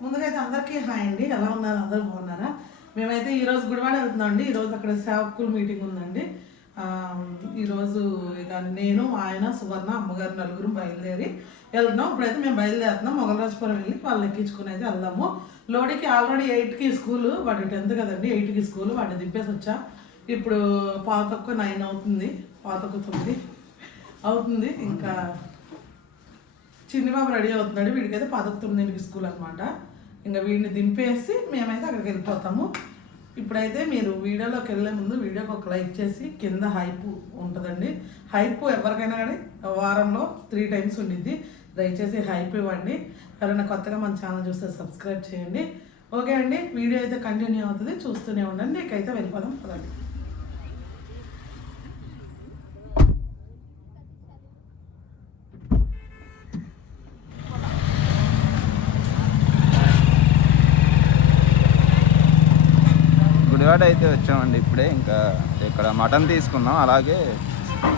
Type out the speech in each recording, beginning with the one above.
ముందుగా అయితే అందరికీ హాయ్ అండి. ఎలా ఉన్నారు? అందరూ బాగున్నారా? మేమైతే ఈరోజు గుడివాడ వెళ్తున్నాం అండి ఈరోజు అక్కడ సేవకుల మీటింగ్ ఉందండి. ఈరోజు ఇక నేను ఆయన సువర్ణ అమ్మగారు నలుగురు బయలుదేరి వెళ్తున్నాం. ఇప్పుడైతే మేము బయలుదేరుతున్నాం. మొగలరాజపురం వెళ్ళి వాళ్ళు ఎక్కించుకుని అయితే వెళ్దాము. లోడికి ఆల్రెడీ ఎయిట్కి స్కూల్ వాటి టెన్త్ కదండి. ఎయిట్కి స్కూల్ వాడిని దింపేసి వచ్చా. ఇప్పుడు పాతొక్క నైన్ అవుతుంది. పాతొక్క తొమ్మిది అవుతుంది. ఇంకా చిన్నబాబు రెడీ అవుతున్నాడు. వీడికైతే పదకొండు స్కూల్ అనమాట ఇంకా వీడిని దింపేసి మేమైతే అక్కడికి వెళ్ళిపోతాము. ఇప్పుడైతే మీరు వీడియోలోకి వెళ్ళే ముందు వీడియోకి ఒక లైక్ చేసి కింద హైప్ ఉంటుందండి. హైప్ ఎవరికైనా కానీ వారంలో త్రీ టైమ్స్ ఉండిద్ది. దయచేసి హైప్ ఇవ్వండి. ఎవరైనా కొత్తగా మన ఛానల్ చూస్తే సబ్స్క్రైబ్ చేయండి. ఓకే అండి వీడియో అయితే కంటిన్యూ అవుతుంది. చూస్తూనే ఉండండి. నీకైతే వెళ్ళిపోదాం. పదండి. గుడివాడ అయితే వచ్చామండి ఇప్పుడే. ఇంకా ఇక్కడ మటన్ తీసుకున్నాం. అలాగే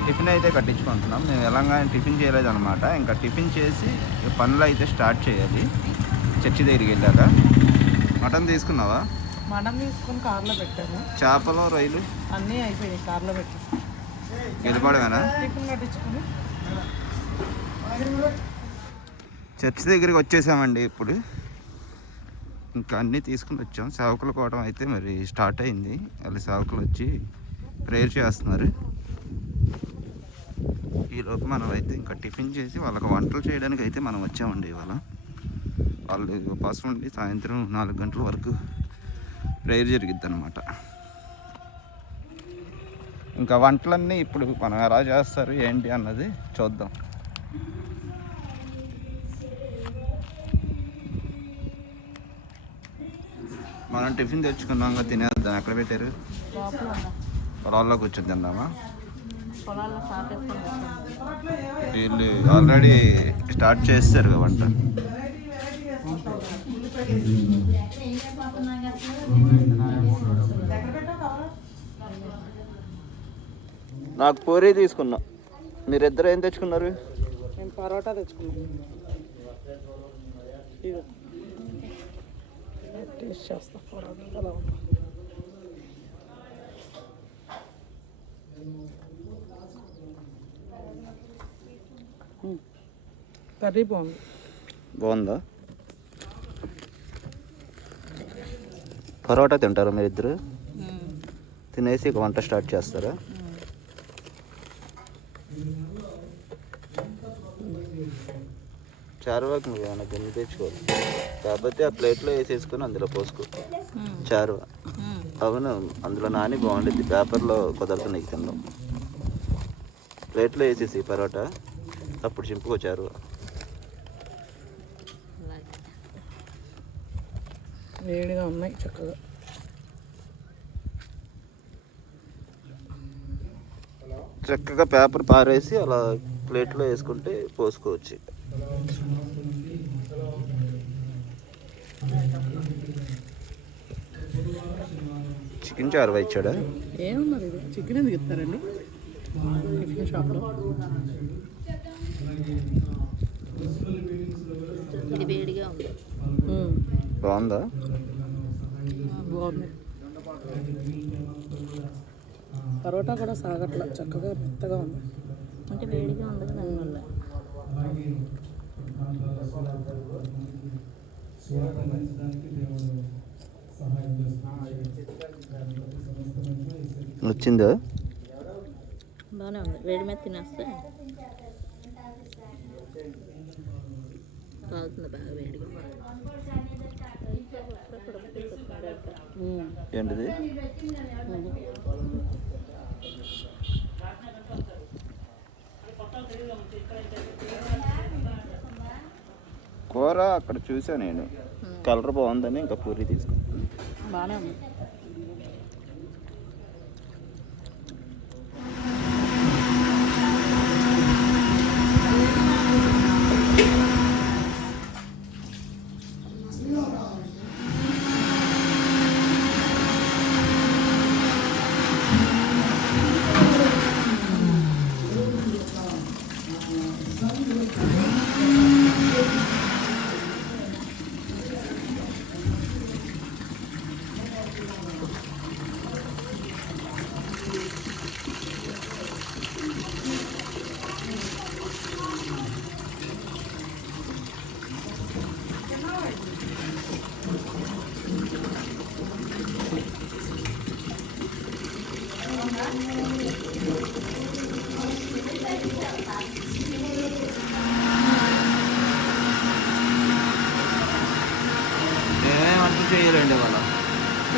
టిఫిన్ అయితే కట్టించుకుంటున్నాం. మేము ఎలాగానే టిఫిన్ చేయలేదు అనమాట ఇంకా టిఫిన్ చేసి పనులు అయితే స్టార్ట్ చేయాలి. చర్చి దగ్గరికి వెళ్ళాక. మటన్ తీసుకున్నావా? మడం తీసుకుని కార్లో పెట్టాము చేపలు రొయ్యలు? అన్నీ అయిపోయాయి కార్లో పెట్టాము వెళ్ళిపోవడమేనా టిఫిన్ కట్టించుకుని. చర్చి దగ్గరికి వచ్చేసామండి ఇప్పుడు. ఇంకా అన్నీ తీసుకుని వచ్చాం. సేవకులు కోవడం అయితే మరి స్టార్ట్ అయింది. వాళ్ళు సేవకులు వచ్చి ప్రేయర్ చేస్తున్నారు. ఈలోపు మనం అయితే ఇంకా టిఫిన్ చేసి వాళ్ళకి వంటలు చేయడానికి అయితే మనం వచ్చామండి ఇవాళ. వాళ్ళు ఉపాసం ఉండి సాయంత్రం నాలుగు గంటల వరకు ప్రేయర్ జరిగిద్ది అనమాట ఇంకా వంటలన్నీ ఇప్పుడు మనం ఎలా చేస్తారు ఏంటి అన్నది చూద్దాం. మనం టిఫిన్ తెచ్చుకున్నాం తినేద్దాం ఎక్కడ పెట్టారు. పొలాల్లో కూర్చొని తిందామా. వీళ్ళు ఆల్రెడీ స్టార్ట్ చేస్తారు వంట నాకు పూరీ తీసుకున్నా మీరిద్దరు ఏం తెచ్చుకున్నారు పరోటా తెచ్చుకున్నాం. టేస్ట్ చేస్తా ఎలా మ్మ్. కర్రీ బాగుంది బాగుందా? పరోటా తింటారా మీరిద్దరు? తినేసి ఇక వంట స్టార్ట్ చేస్తారా? చారువాకు నువ్వు ఏమైనా గిన్నె తెచ్చుకోవాలి. కాకపోతే ఆ ప్లేట్లో వేసేసుకొని అందులో పోసుకో. చారువా అవును అందులో నాని బాగుండేది పేపర్లో కుదరదు నీకు ప్లేట్లో వేసేసి పరోటా అప్పుడు చింపుకో చారువా వేడిగా ఉన్నాయి చక్కగా. చక్కగా పేపర్ పారేసి అలా ప్లేట్లో వేసుకుంటే పోసుకోవచ్చు. చికెన్ చారువా ఇచ్చాడా? ఏమన్నది ఇది? చికెన్ ఎందుకు ఇస్తారండి? టిఫిన్ షాప్లో. ఇది వేడిగా ఉంది. మ్మ్. బాగుందా? బాగుంది. పరోటా కూడా సాగట్ల. చక్కగా మెత్తగా ఉంది. అంటే వేడిగా ఉంది కదా దానివల్ల వచ్చిందా బాగానే ఉంది. వేడి మీద తినేస్తే కాలుతుంది బాగా వేడిగా. ఏంటిది? కూర అక్కడ చూసా నేను. కలర్ బాగుందని ఇంకా పూరి తీసుకున్నాను బాగానే ఉంది.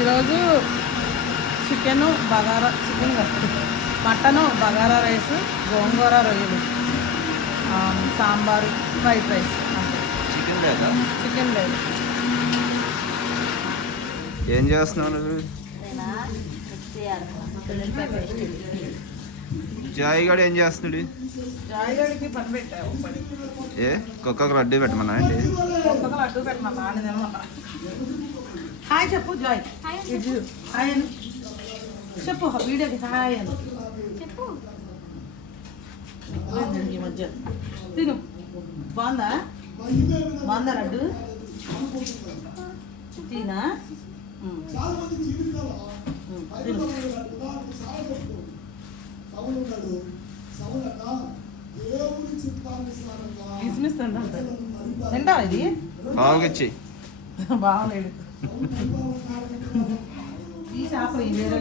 ఈరోజు chicken bagara chicken mutton bagara rice గోంగూర రొయ్యలు. Sambar fried rice. చికెన్ లేదా? చికెన్ లేదు. ఏం చేస్తున్నావు జాయి గడు ఏం చేస్తున్నాడు? ఏ? కుక్కకు లడ్డు పెట్టమన్నా అండి? అడ్డు హాయ్ చెప్పు జాయ్. హాయ్ అని. చెప్పు వీడియోకి హాయ్ అని. చెప్పు. ఈ మధ్య? తిను. బాగుందా? బాగుందా లడ్డు? తినా? ఇది? బావకిచ్చి బాగలేడు ఈ చేపలు ఈ వేరే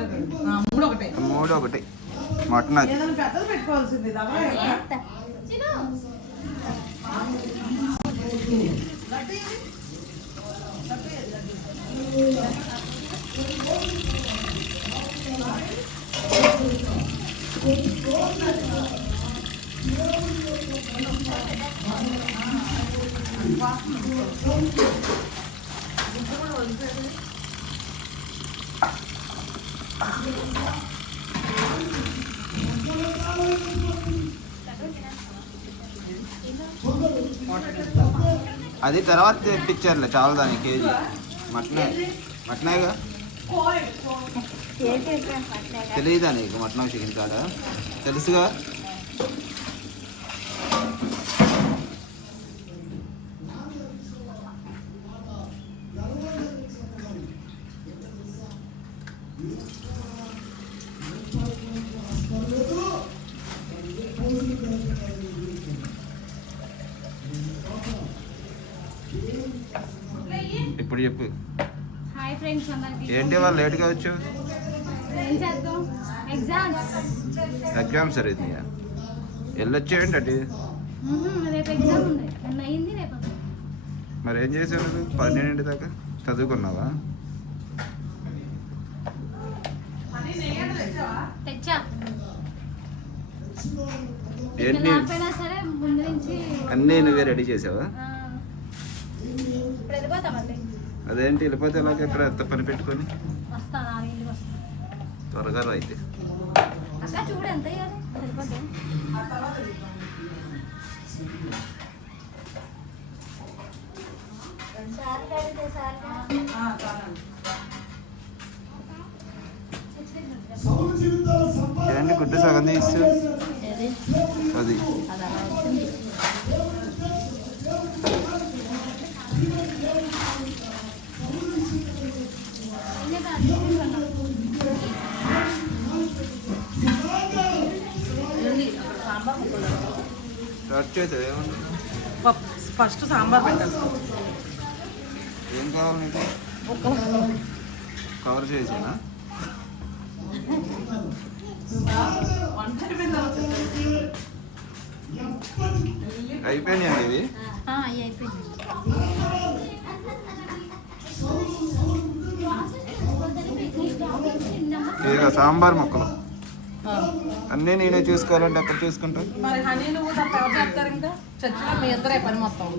మూడు ఒకటే. మూడు ఒకటి. మటన్ అది. ఏదైనా పెద్దది పెట్టుకోవాల్సింది. అది తర్వాత తెప్పించారులే చాలా దానికి కేజీ మటనే మటనేగా తెలియదా నీకు మటన్ చికెన్ కాడ? తెలుసుగా? ఇప్పుడు చెప్పు. హాయ్ ఫ్రెండ్స్ అందరికి. ఏంటి వాళ్ళు లేట్గా వచ్చు ఏం చేద్దాం? ఎగ్జామ్స్ ఎగ్జామ్స్ సరిగ్గా వెళ్ళొచ్చేయండి అటు రేపు ఎగ్జామ్ ఉంది. నిన్న అయింది రేపు ఉంది. మరి ఏం చేసావు నువ్వు? పన్నెండింటి దాకా? చదువుకున్నావా? తెచ్చా? ఏంటి? లేకపోయినా సరే ముందు నుంచి అన్నీ నువ్వే రెడీ చేసావా ఆ, ఇప్పుడు వెళ్ళిపోతాం మళ్ళీ అదేంటి వెళ్ళిపోతే ఎలాగ ఇక్కడ ఎంత పని పెట్టుకొని? త్వరగా అయితే. ఏంటి గుడ్డు సగం తీసు అది అది అలా వచ్చింది అయినా కాదు, తీసుకున్నాం. సాంబార్ ముక్కలు స్టార్ట్ చేసావు ఏమన్నా ఫస్ట్ సాంబార్ పెట్టాలి. ఏం కావాలి నీకు కవర్ చేసానా? అయిపోయినాయండి ఇవి? అయ్యి అయిపోయింది ఇక సాంబార్ ముక్కలు. అన్నీ నేనే చూసుకోవాలంటే ఎక్కడ చూసుకుంటా. మరి హనీ నువ్వు తప్ప ఎవరు చేస్తారు ఇంకా? చర్చిలో మీ ఇద్దరే పని మొత్తం.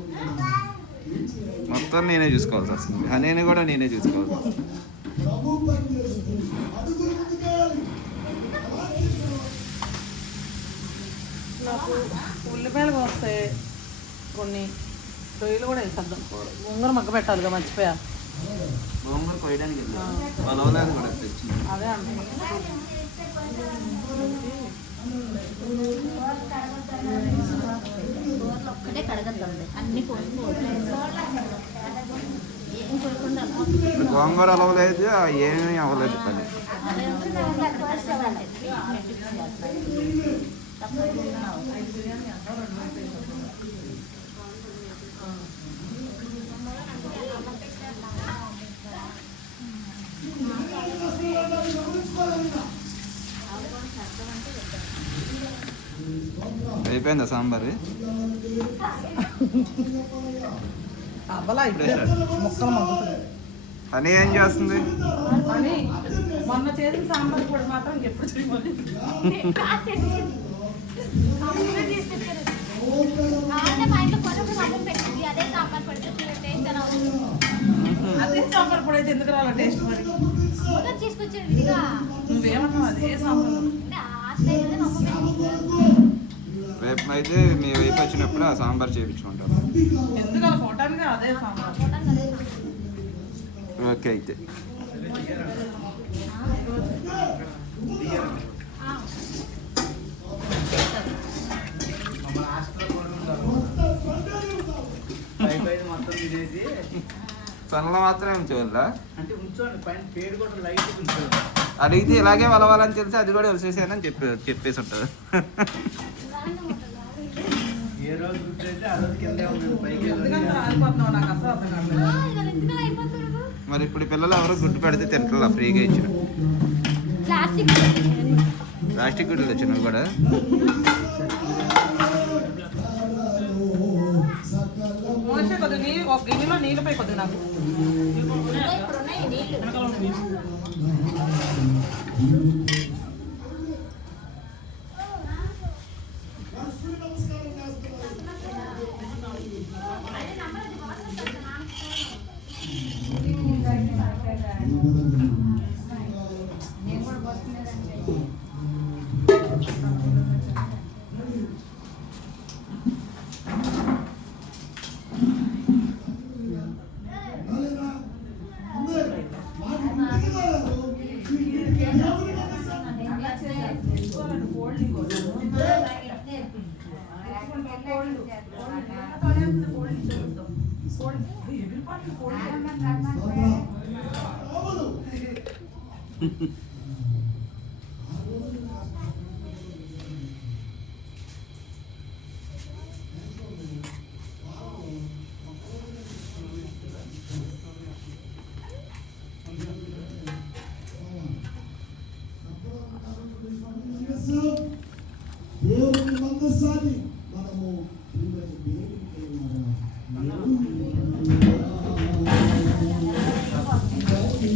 నేనే చూసుకోవాల్సి వస్తుంది. హనీని కూడా నేనే చూసుకోవాలి నాకు ఉల్లిపాయలు వస్తాయి కొన్ని రొయ్యలు కూడా వేసేద్దాం. ఉంగరం మగ్గ పెట్టాలిగా మర్చిపోయా. గోంగూర కొయ్యడానికి పొలవలేదు కూడా తెచ్చింది. అదే ఒక్కటే కడగద్దండి అన్ని గోంగూర అలవలేదు ఏమీ అవ్వలేదు పని. అయిపోయిందా సాంబార్? అని ఏం చేస్తుంది? అని మొన్న చేసిన సాంబార్ పొడి మాత్రం ఎప్పుడు చేయమని. అదే సాంబార్ పొడి. అయితే ఎందుకు రావాలి టేస్ట్ మరి? అయితే మీ వైపు వచ్చినప్పుడు ఆ సాంబార్ చేయించుకుంటాం. ఓకే అయితే పనులు మాత్రం ఏం చూడాలా అంటే ఉంచోండి పైన పేరు కూడా లైట్ ఉంచోండి అడిగితే ఇలాగే వలవాలని తెలిసి అది కూడా వదిలేసానని చెప్పి చెప్పేసి ఉంటుంది. ఏ రోజు ఆ రోజు కిందే. మరి ఇప్పుడు పిల్లలు ఎవరు గుడ్డు పెడితే తింటారు ఫ్రీగా ఇచ్చిన. ప్లాస్టిక్ గుడ్లు తెచ్చినవి కూడా నీళ్ళు ఒక గిన్నెలో నీళ్ళు పోయి కొద్దిగా నాకు ఇప్పుడు ఉన్నాయి నీళ్ళు వెనకాల ఉన్న నీళ్ళు. దేవుని మందసాన్ని మనము ప్రియమైన దేవునికి మనము అయిపోతే తింటాయి ఇంకైతే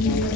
Thank you.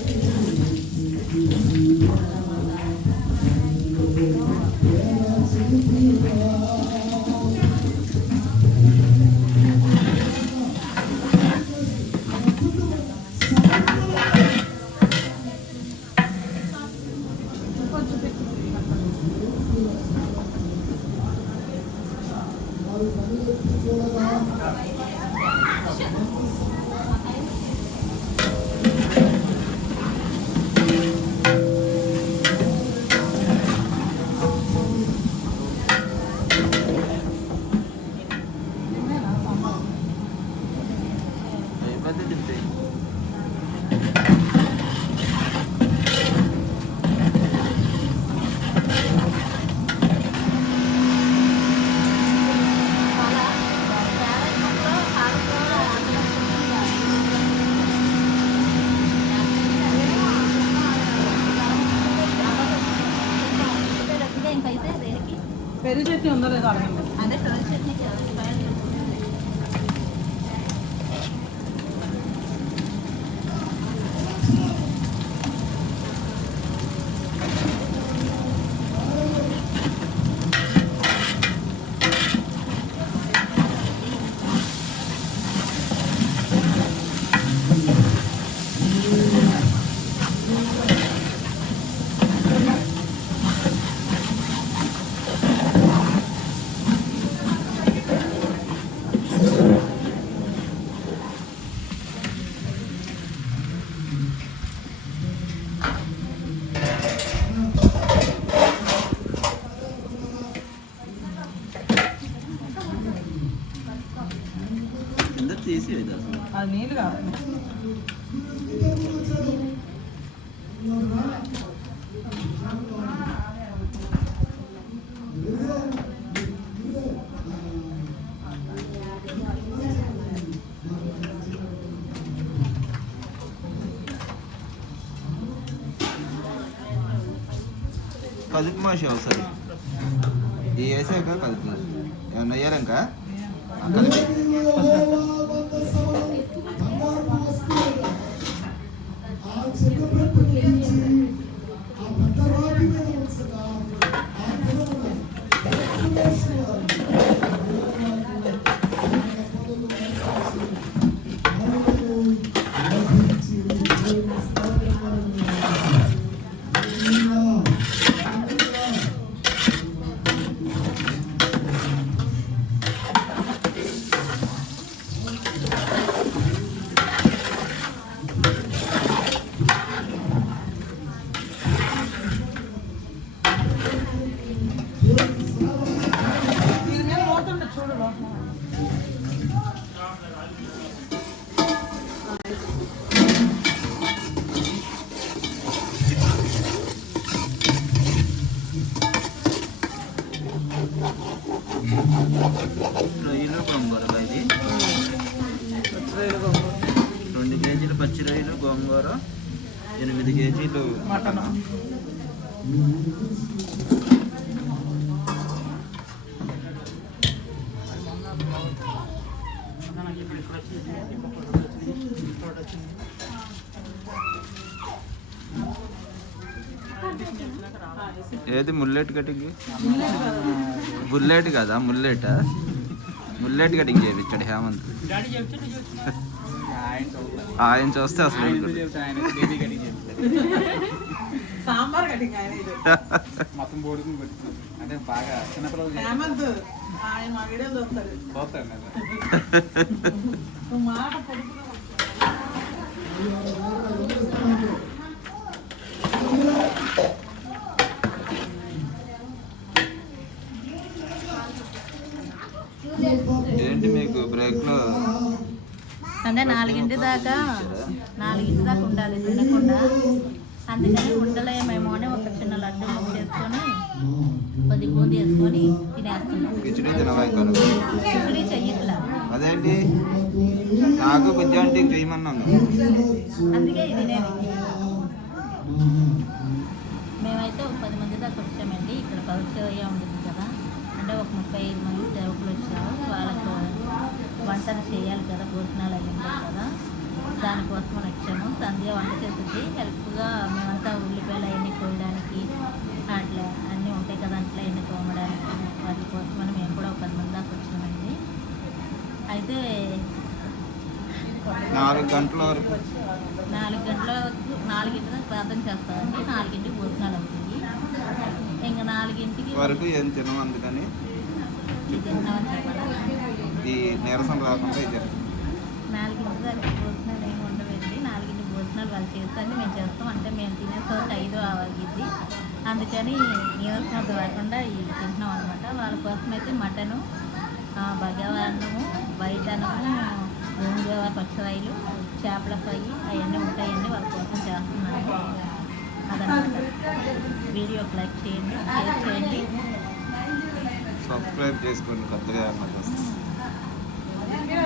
పెరుగు చట్నీ ఉందో లేదో అది నీళ్ళు కాదు కదుపు మాషి ఒకసారి. ఇది వేసాక కదుపు ఏమన్నా వేయాలంక కలిపి. ఆ చెక్క పెంపు ఆ పెద్ద రాతి మీద ఏది ముల్లెట్ కటింగ్? బుల్లెట్ కదా ముల్లెట్? ముల్లెట్ కటింగ్ చేయించాడు హేమంత్. ఆయన చూస్తే అసలు. సాంబార్ కటింగ్ ఆయన ఇది. మొత్తం బోడుకుని పెట్టుకున్నాం అంటే బాగా చిన్నపిల్లలు హేమంత్ ఆయన మా వీడియో చూస్తారు పోతారు కదా నువ్వు మాట పొడుపుగా ఏంటి మీకు బ్రేక్లో అంటే నాలుగింటి దాకా నాలుగింటి దాకా ఉండాలి తినకుండా అందుకని ఉండలేమేమో అని ఒక చిన్న లడ్డు ముక్క చేసుకొని కొద్ది బూంది వేసుకొని తినేస్తున్నాం. కిచడీ చెయ్యట్లా. అదేంటి? నాకు బుజ్జాంటి చేయమన్నాను అందుకే ఇది తినేది మేమైతే ఒక పది మంది దాకా వచ్చామండి ఇక్కడ పరిచయ ఉంటుంది కదా అంటే ఒక ముప్పై ఐదు మంది సేవకులు వచ్చారు వాళ్ళకు వంటలు చేయాలి కదా భోజనాలు అవి ఉంటాయి కదా దానికోసం అని వచ్చాము సంధ్య వంట చేసింది హెల్ప్గా మేమంతా ఉల్లిపాయలు అవన్నీ కోయడానికి అట్లా అన్నీ ఉంటాయి కదా అట్లా అవన్నీ తోమడానికి వాటి కోసమని మేము కూడా ఒక పది మంది దాకా వచ్చామండి అయితే నాలుగు గంటల వరకు? నాలుగు గంటల వరకు నాలుగింటి దాకా ప్రార్థన చేస్తామండి నాలుగింటికి భోజనాలు అవుతాయి. ఇంకా నాలుగింటికి వరకు ఏం తినం అందుకని? ఇది ఈ నీరసం రాకుండా ఇది నాలుగింటి దాకా భోజనాలు ఏమి ఉండవండి. నాలుగింటి భోజనాలు వాళ్ళు చేస్తారని మేము చేస్తాం. అంటే మేము తినేసరికి ఐదు ఆగిద్ది అందుకని నీరసం రాకుండా ఇవి తింటున్నాం అనమాట వాళ్ళ కోసం అయితే మటను ఆ, భగవాన్నము వైట్ అన్నము గోంగూర పచ్చిరాయలు చేపల ఫ్రై అవన్నీ ఉంటాయండి. వాళ్ళ కోసం చేస్తున్నాను అదనమాట. వీడియోకి లైక్ చేయండి షేర్ చేయండి. సబ్స్క్రైబ్ చేసుకోండి కొత్తగా